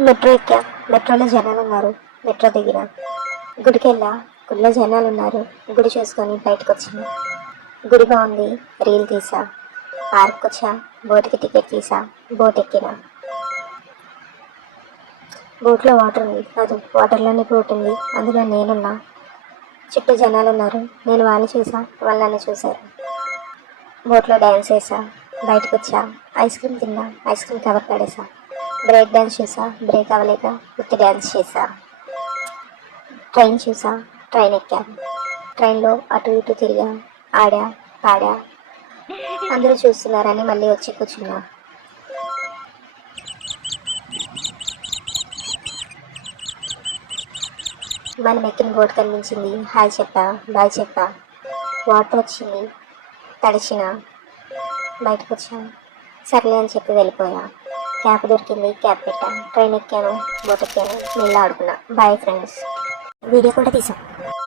Metro ఎక్కా. మెట్రోలో జనాలు ఉన్నారు. మెట్రో దిగిన. గుడికి వెళ్ళా. గుడిలో జనాలు ఉన్నారు. గుడి చూసుకొని బయటకు వచ్చాను. గుడి బాగుంది. రీల్ తీసా. పార్క్ వచ్చా. బోట్కి టికెట్ తీసా. బోట్ ఎక్కిన. బోట్లో వాటర్ ఉంది. కాదు, వాటర్లోనే బోట్ ఉంది. అందులో నేనున్నా. చుట్టూ జనాలు ఉన్నారు. నేను వాళ్ళని చూసా, వాళ్ళు నన్ను చూశారు. బోట్లో డ్యాన్స్ వేసా. బయటకు వచ్చా. ఐస్ క్రీమ్ తిన్నా. ఐస్ క్రీమ్ కవర్ పడేసా. బ్రేక్ డ్యాన్స్ చూసా. బ్రేక్ అవ్వలేక ఉత్తి డ్యాన్స్ చేసా. ట్రైన్ చూసా. ట్రైన్ ఎక్కాను. ట్రైన్లో అటు ఇటు తిరిగా. ఆడా పాడా. అందరూ చూస్తున్నారని మళ్ళీ వచ్చి కూర్చున్నా. మనం ఎక్కిన బోట్ కనిపించింది. హాయ్ చెప్పా, బాయ్ చెప్పా. వాటర్ వచ్చింది. తడిచిన. బయటకు వచ్చా. సర్లే అని చెప్పి వెళ్ళిపోయా. క్యాబ్ దొరికింది. క్యాబ్ పెట్టా. ట్రైన్ ఎక్కాను. బోట్ ఎక్కాను. నీళ్ళు ఆడుకున్నా. Bye friends. వీడియో కూడా తీసాం.